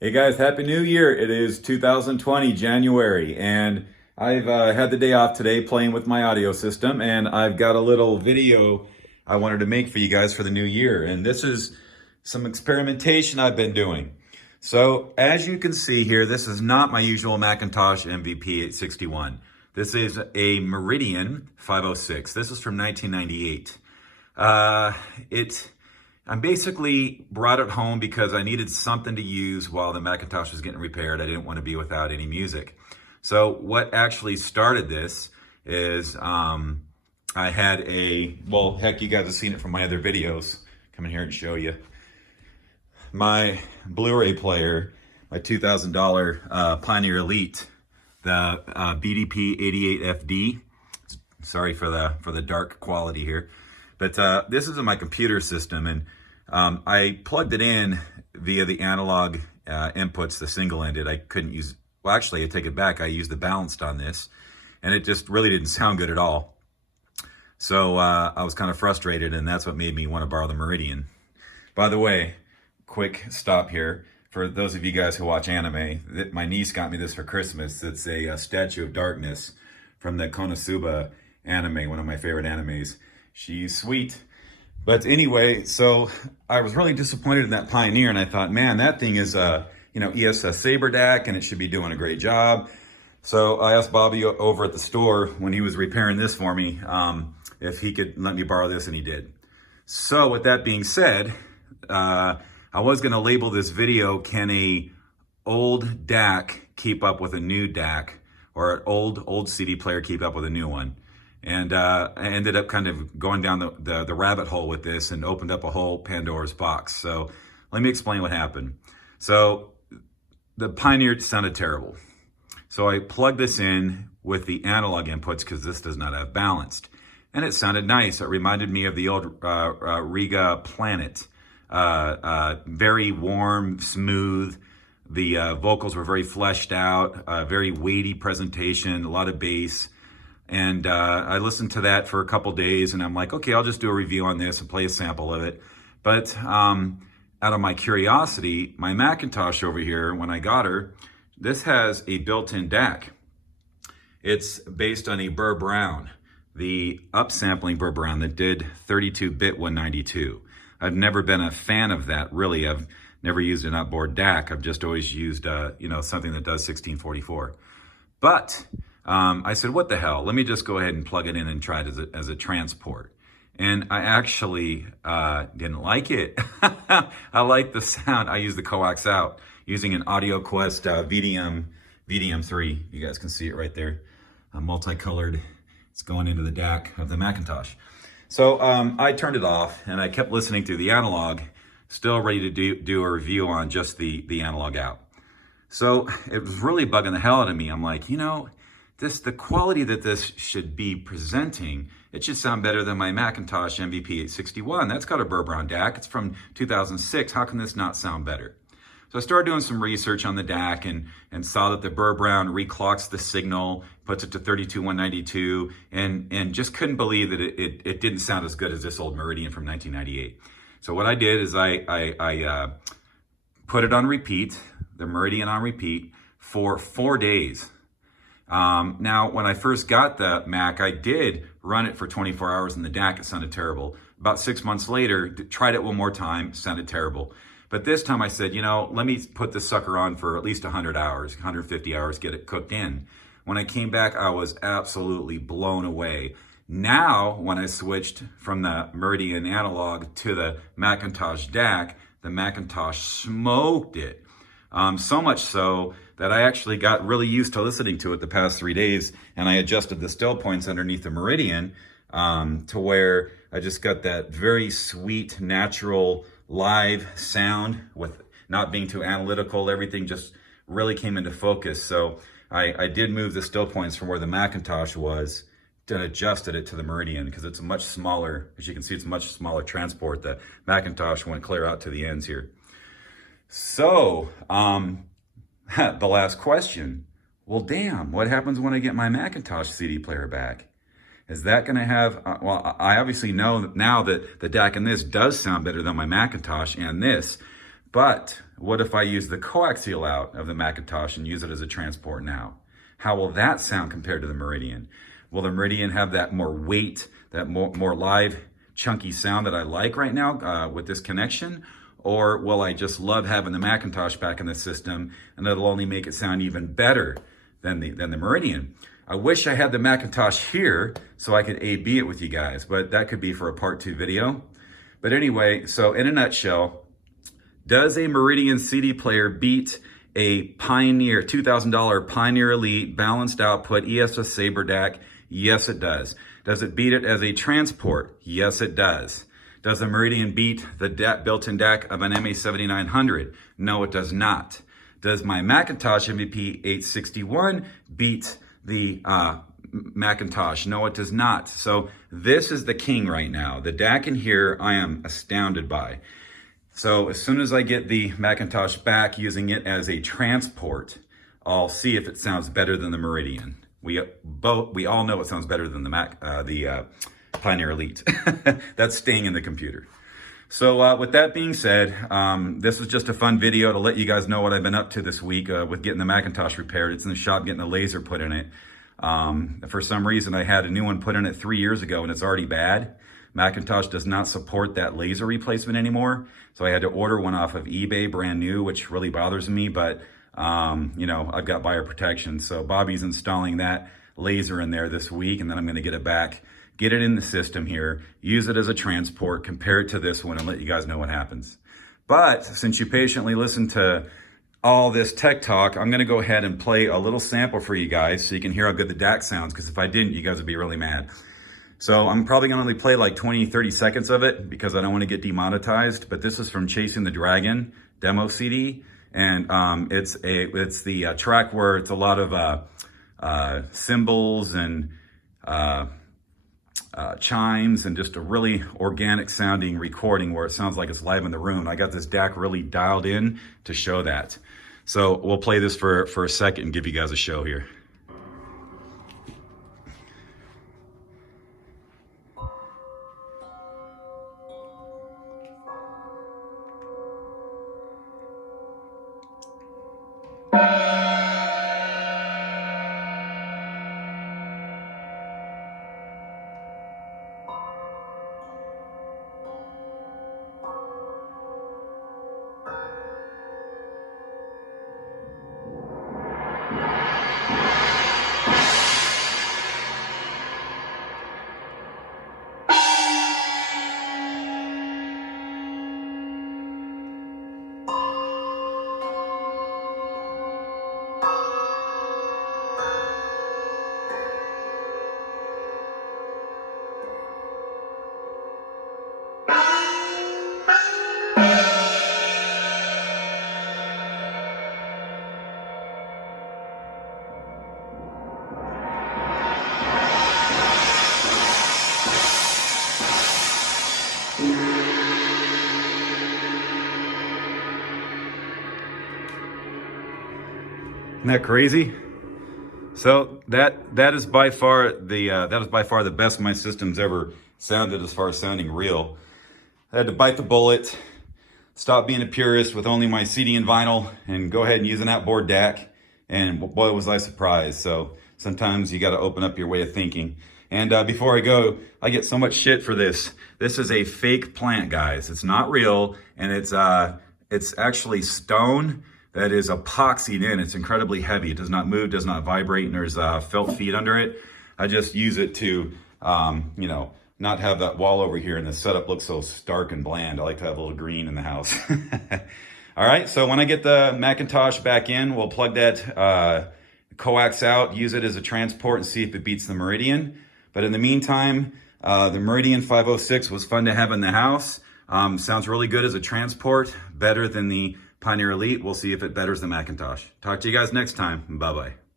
Hey guys, Happy New Year. It is 2020, January, and I've had the day off today playing with my audio system, and I've got a little video I wanted to make for you guys for the new year. And this is some experimentation I've been doing. So as you can see here, this is not my usual McIntosh MVP 861. This is a Meridian 506. This is from 1998. I basically brought it home because I needed something to use while the McIntosh was getting repaired. I didn't want to be without any music. So what actually started this is I had well, heck, you guys have seen it from my other videos. Come in here and show you. My Blu-ray player, my $2,000 Pioneer Elite, the BDP 88FD. Sorry for the dark quality here. But this is in my computer system, and I plugged it in via the analog inputs, the single-ended. I couldn't use, well, actually, I take it back. I used the balanced on this, and it just really didn't sound good at all. So I was kind of frustrated, and that's what made me want to borrow the Meridian. By the way, quick stop here. For those of you guys who watch anime, my niece got me this for Christmas. It's a Statue of Darkness from the Konosuba anime, one of my favorite animes. She's sweet. But anyway, so I was really disappointed in that Pioneer, and I thought, man, that thing is ESS Saber DAC, and it should be doing a great job. So I asked Bobby over at the store when he was repairing this for me if he could let me borrow this, and he did. So with that being said, I was going to label this video, "Can a old DAC keep up with a new DAC, or an old CD player keep up with a new one?" And I ended up kind of going down the rabbit hole with this and opened up a whole Pandora's box. So let me explain what happened. So the Pioneer sounded terrible. So I plugged this in with the analog inputs because this does not have balanced. And it sounded nice. It reminded me of the old Riga Planet. Very warm, smooth. The vocals were very fleshed out, very weighty presentation, a lot of bass. And I listened to that for a couple days, and I'm like, okay, I'll just do a review on this and play a sample of it. But out of my curiosity, my McIntosh over here, when I got her, this has a built-in DAC. It's based on a Burr Brown, the upsampling Burr Brown that did 32-bit 192. I've never been a fan of that, really. I've never used an outboard DAC. I've just always used, something that does 1644. But I said, what the hell? Let me just go ahead and plug it in and try it as a transport. And I actually didn't like it. I like the sound. I used the coax out using an AudioQuest VDM3. You guys can see it right there. Multicolored. It's going into the DAC of the McIntosh. So I turned it off, and I kept listening through the analog, still ready to do a review on just the analog out. So it was really bugging the hell out of me. I'm like, the quality that this should be presenting, it should sound better than my McIntosh MVP 861. That's got a Burr Brown DAC. It's from 2006. How can this not sound better? So I started doing some research on the DAC and saw that the Burr Brown reclocks the signal, puts it to 32-192, and just couldn't believe that it didn't sound as good as this old Meridian from 1998. So what I did is I put it on repeat, the Meridian on repeat, for 4 days. Now, when I first got the Mac, I did run it for 24 hours in the DAC. It sounded terrible. About 6 months later, tried it one more time, sounded terrible. But this time I said, let me put this sucker on for at least 100 hours, 150 hours, get it cooked in. When I came back, I was absolutely blown away. Now, when I switched from the Meridian analog to the McIntosh DAC, the McIntosh smoked it. So much so that I actually got really used to listening to it the past 3 days, and I adjusted the still points underneath the Meridian to where I just got that very sweet, natural, live sound with not being too analytical. Everything just really came into focus. So I did move the still points from where the McIntosh was and adjusted it to the Meridian because it's a much smaller, as you can see, it's a much smaller transport. The McIntosh went clear out to the ends here. So, the last question, well, damn, what happens when I get my McIntosh CD player back? Is that going to have, I obviously know now that the DAC in this does sound better than my McIntosh and this, But what if I use the coaxial out of the McIntosh and use it as a transport now? How will that sound compared to the Meridian? Will the Meridian have that more weight, that more live, chunky sound that I like right now with this connection? Or will I just love having the McIntosh back in the system and it'll only make it sound even better than the Meridian? I wish I had the McIntosh here so I could A/B it with you guys, but that could be for a part 2 video. But anyway, so in a nutshell, does a Meridian CD player beat a Pioneer, $2,000 Pioneer Elite balanced output ESS Saber DAC? Yes, it does. Does it beat it as a transport? Yes, it does. Does the Meridian beat the built-in DAC of an MA7900? No, it does not. Does my McIntosh MVP 861 beat the McIntosh? No, it does not. So this is the king right now. The DAC in here, I am astounded by. So as soon as I get the McIntosh back using it as a transport, I'll see if it sounds better than the Meridian. We all know it sounds better than the Pioneer Elite. That's staying in the computer. So with that being said, this was just a fun video to let you guys know what I've been up to this week with getting the McIntosh repaired. It's in the shop getting a laser put in it. For some reason, I had a new one put in it 3 years ago and it's already bad. McIntosh does not support that laser replacement anymore. So I had to order one off of eBay, brand new, which really bothers me, but you know, I've got buyer protection. So Bobby's installing that laser in there this week, and then I'm gonna get it back, get it in the system here, use it as a transport, compare it to this one, and let you guys know what happens. But since you patiently listened to all this tech talk, I'm gonna go ahead and play a little sample for you guys so you can hear how good the DAC sounds, because if I didn't, you guys would be really mad. So I'm probably gonna only play like 20, 30 seconds of it because I don't wanna get demonetized, but this is from Chasing the Dragon demo CD. And it's the track where it's a lot of cymbals and chimes and just a really organic sounding recording where it sounds like it's live in the room. I got this DAC really dialed in to show that. So we'll play this for a second and give you guys a show here. Isn't that crazy? So that is by far the best my system's ever sounded as far as sounding real. I had to bite the bullet, stop being a purist with only my CD and vinyl, and go ahead and use an outboard DAC. And boy, was I surprised. So sometimes you got to open up your way of thinking. And before I go, I get so much shit for this. This is a fake plant, guys. It's not real, and it's actually stone that is epoxied in. It's incredibly heavy. It does not move, does not vibrate, and there's felt feet under it. I just use it to, you know, not have that wall over here and the setup looks so stark and bland. I like to have a little green in the house. All right, so when I get the McIntosh back in, we'll plug that coax out, use it as a transport, and see if it beats the Meridian. But in the meantime, the Meridian 506 was fun to have in the house. Sounds really good as a transport, better than the Pioneer Elite. We'll see if it betters the McIntosh. Talk to you guys next time. Bye-bye.